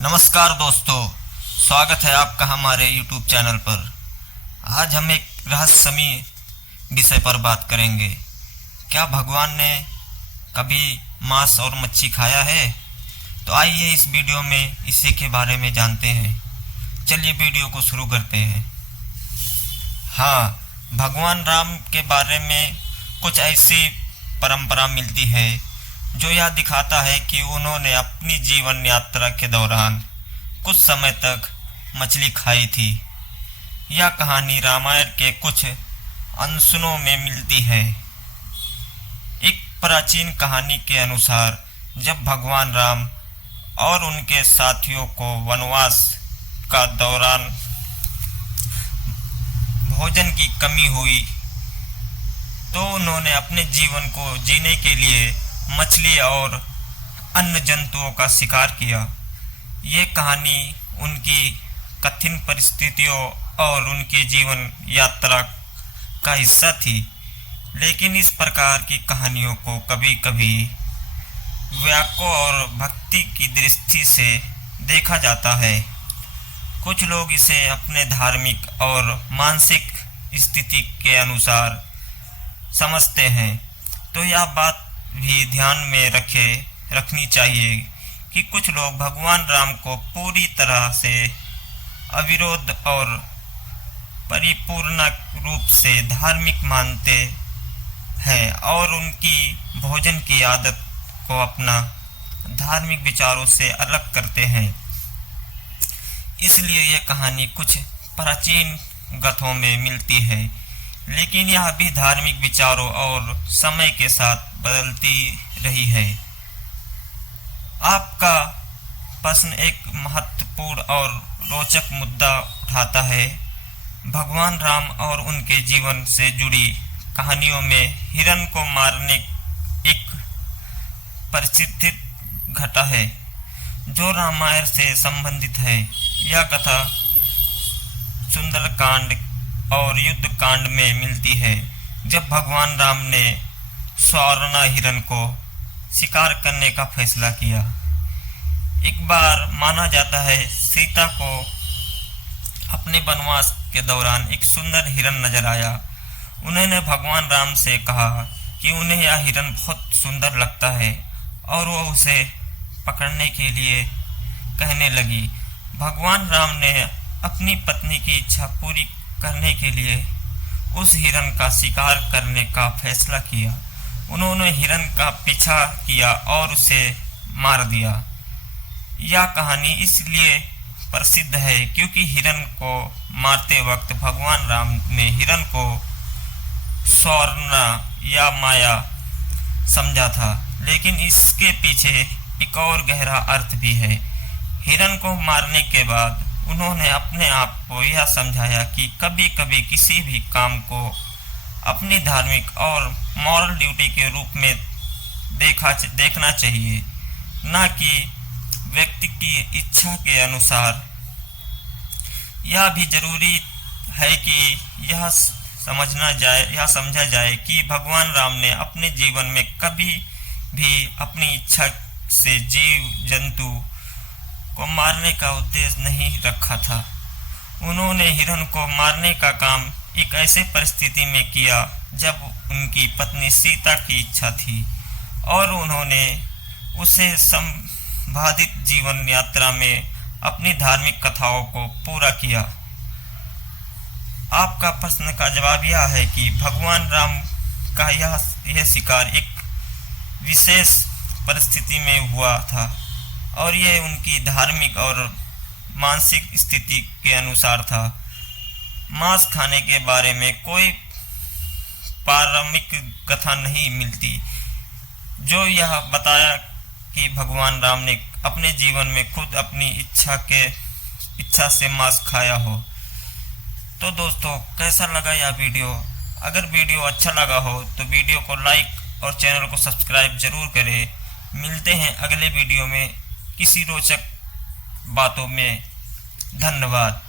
नमस्कार दोस्तों, स्वागत है आपका हमारे YouTube चैनल पर। आज हम एक रहस्यमय विषय पर बात करेंगे। क्या भगवान ने कभी मांस और मच्छी खाया है? तो आइए इस वीडियो में इसी के बारे में जानते हैं। चलिए वीडियो को शुरू करते हैं। हाँ, भगवान राम के बारे में कुछ ऐसी परंपरा मिलती है जो यह दिखाता है कि उन्होंने अपनी जीवन यात्रा के दौरान कुछ समय तक मछली खाई थी। यह कहानी रामायण के कुछ अंशों में मिलती है। एक प्राचीन कहानी के अनुसार जब भगवान राम और उनके साथियों को वनवास का दौरान भोजन की कमी हुई तो उन्होंने अपने जीवन को जीने के लिए मछली और अन्य जंतुओं का शिकार किया। ये कहानी उनकी कठिन परिस्थितियों और उनके जीवन यात्रा का हिस्सा थी। लेकिन इस प्रकार की कहानियों को कभी कभी व्याको और भक्ति की दृष्टि से देखा जाता है। कुछ लोग इसे अपने धार्मिक और मानसिक स्थिति के अनुसार समझते हैं। तो यह बात भी ध्यान में रखनी चाहिए कि कुछ लोग भगवान राम को पूरी तरह से अविरोध और परिपूर्ण रूप से धार्मिक मानते हैं और उनकी भोजन की आदत को अपना धार्मिक विचारों से अलग करते हैं। इसलिए यह कहानी कुछ प्राचीन गाथाओं में मिलती है, लेकिन यह भी धार्मिक विचारों और समय के साथ बदलती रही है। आपका प्रश्न एक महत्वपूर्ण और रोचक मुद्दा उठाता है। भगवान राम और उनके जीवन से जुड़ी कहानियों में हिरण को मारने एक परिस्थिति घटा है जो रामायण से संबंधित है। यह कथा सुंदरकांड और युद्ध कांड में मिलती है, जब भगवान राम ने स्वर्ण हिरण को शिकार करने का फैसला किया। एक बार माना जाता है सीता को अपने वनवास के दौरान एक सुंदर हिरण नजर आया। उन्होंने भगवान राम से कहा कि उन्हें यह हिरण बहुत सुंदर लगता है और वो उसे पकड़ने के लिए कहने लगी। भगवान राम ने अपनी पत्नी की इच्छा पूरी करने के लिए उस हिरण का शिकार करने का फैसला किया। उन्होंने हिरण का पीछा किया और उसे मार दिया। यह कहानी इसलिए प्रसिद्ध है क्योंकि हिरण को मारते वक्त भगवान राम ने हिरण को स्वर्ण या माया समझा था, लेकिन इसके पीछे एक और गहरा अर्थ भी है। हिरण को मारने के बाद उन्होंने अपने आप को यह समझाया कि कभी कभी किसी भी काम को अपनी धार्मिक और मॉरल ड्यूटी के रूप में देखना चाहिए, न कि व्यक्ति की इच्छा के अनुसार। यह भी जरूरी है कि यह समझा जाए कि भगवान राम ने अपने जीवन में कभी भी अपनी इच्छा से जीव जंतु को मारने का उद्देश्य नहीं रखा था। उन्होंने हिरण को मारने का काम एक ऐसे परिस्थिति में किया जब उनकी पत्नी सीता की इच्छा थी और उन्होंने उसे संबाधित जीवन यात्रा में अपनी धार्मिक कथाओं को पूरा किया। आपका प्रश्न का जवाब यह है कि भगवान राम का यह शिकार एक विशेष परिस्थिति में हुआ था और यह उनकी धार्मिक और मानसिक स्थिति के अनुसार था। मांस खाने के बारे में कोई पौराणिक कथा नहीं मिलती जो यह बताया कि भगवान राम ने अपने जीवन में खुद अपनी इच्छा से मांस खाया हो। तो दोस्तों, कैसा लगा यह वीडियो? अगर वीडियो अच्छा लगा हो तो वीडियो को लाइक और चैनल को सब्सक्राइब जरूर करें। मिलते हैं अगले वीडियो में किसी रोचक बातों में। धन्यवाद।